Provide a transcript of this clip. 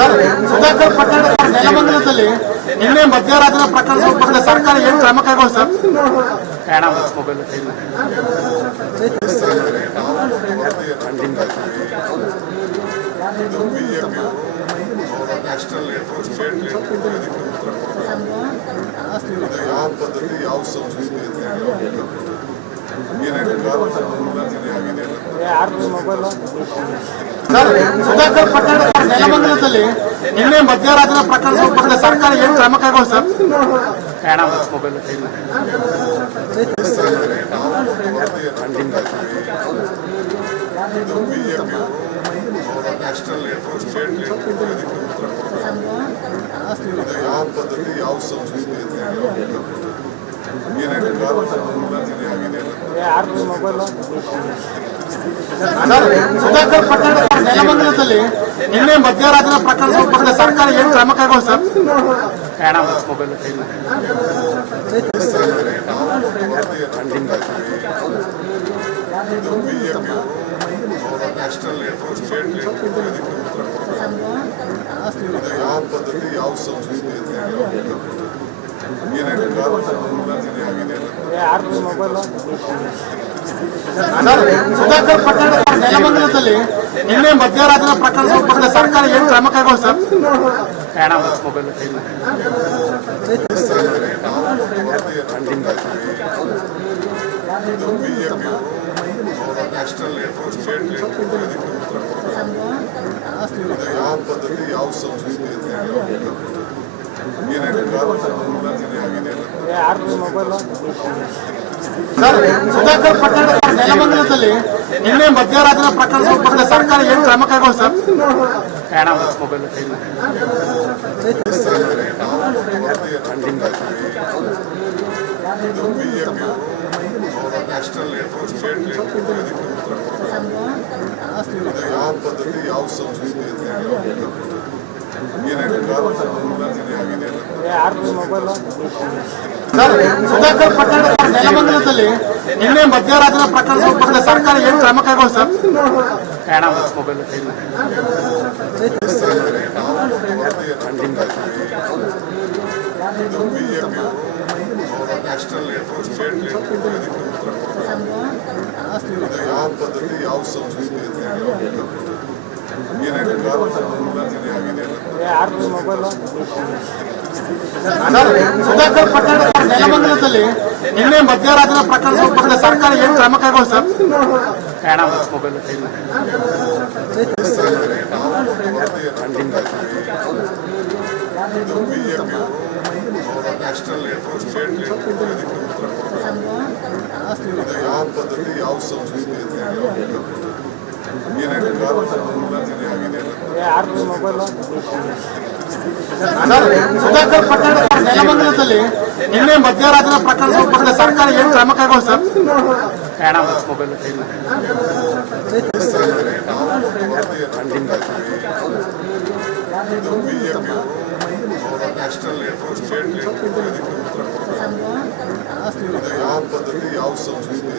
Sir, Sudhakar ಪಟ್ಟಣ ನೆಲಮಂಗಲದಲ್ಲಿ ನಿನ್ನೆ ಮಧ್ಯರಾತ್ರಿ ಪ್ರಕರಣ ಸಂಬಂಧ ಸರ್ಕಾರ ಏನು ಕ್ರಮ ಕೈಗೊಳ್ಳಿ sir? National leader state leader ಯಾವ ಪದ್ಧತಿ ಯಾವ ಸಂಸ್ಕೃತಿ ಸರ್, ಸುಧಾಕರ್ ಪಟ್ಟಣ ನೆಲಮಂಗಲದಲ್ಲಿ ನಿನ್ನೆ ಮಧ್ಯರಾತ್ರಿ ಪ್ರಕರಣ ಸಂಬಂಧ ಸರ್ಕಾರ ಏನು ಕ್ರಮ ಕೈಗೊಳ್ಳಿ sir? National leader state leader ಯಾವ ಪದ್ಧತಿ ಯಾವ ಸಂಸ್ಕೃತಿ ಸರ್, ಸುಧಾಕರ್ ಪಟ್ಟಣ ನೆಲಮಂಗಲದಲ್ಲಿ ನಿನ್ನೆ ಮಧ್ಯರಾತ್ರಿ ಪ್ರಕರಣ ಸಂಬಂಧ ಸರ್ಕಾರ ಏನು ಕ್ರಮ ಕೈಗೊಳ್ಳಿ sir? National leader state leader ಯಾವ ಪದ್ಧತಿ ಯಾವ ಸಂಸ್ಕೃತಿ ಸರ್, ಸುಧಾಕರ್ ಪಟ್ಟಣ ನೆಲಮಂಗಲದಲ್ಲಿ ನಿನ್ನೆ ಮಧ್ಯರಾತ್ರಿ ಪ್ರಕರಣ ಸಂಬಂಧ ಸರ್ಕಾರ ಏನು ಕ್ರಮ ಕೈಗೊಳ್ಳಿ sir? National leader state leader ಯಾವ ಪದ್ಧತಿ ಯಾವ ಸಂಸ್ಕೃತಿ ಸರ್, ಸುಧಾಕರ್ ಪಟ್ಟಣ ನೆಲಮಂಗಲದಲ್ಲಿ ನಿನ್ನೆ ಮಧ್ಯರಾತ್ರಿ ಪ್ರಕರಣ ಸಂಬಂಧ ಸರ್ಕಾರ ಏನು ಕ್ರಮ ಕೈಗೊಳ್ಳಿ sir? National leader state leader ಯಾವ ಪದ್ಧತಿ ಯಾವ ಸಂಸ್ಕೃತಿ ಸರ್, ಸುಧಾಕರ್ ಪಟ್ಟಣ ನೆಲಮಂಗಲದಲ್ಲಿ ನಿನ್ನೆ ಮಧ್ಯರಾತ್ರಿ ಪ್ರಕರಣ ಸಂಬಂಧ ಸರ್ಕಾರ ಏನು ಕ್ರಮ ಕೈಗೊಳ್ಳಿ sir? National leader state leader ಯಾವ ಪದ್ಧತಿ ಯಾವ ಸಂಸ್ಕೃತಿ ಸರ್, ಸುಧಾಕರ್ ಪಟ್ಟಣ ನೆಲಮಂಗಲದಲ್ಲಿ ನಿನ್ನೆ ಮಧ್ಯರಾತ್ರಿ ಪ್ರಕರಣ ಸಂಬಂಧ ಸರ್ಕಾರ ಏನು ಕ್ರಮ ಕೈಗೊಳ್ಳಿ sir? National leader state leader ಯಾವ ಪದ್ಧತಿ ಯಾವ ಸಂಸ್ಕೃತಿ ಸರ್, ಸುಧಾಕರ್ ಪಟ್ಟಣ ನೆಲಮಂಗಲದಲ್ಲಿ ನಿನ್ನೆ ಮಧ್ಯರಾತ್ರಿ ಪ್ರಕರಣ ಸಂಬಂಧ ಸರ್ಕಾರ ಏನು ಕ್ರಮ ಕೈಗೊಳ್ಳಿ sir? National leader state leader ಯಾವ ಪದ್ಧತಿ ಯಾವ ಸಂಸ್ಕೃತಿ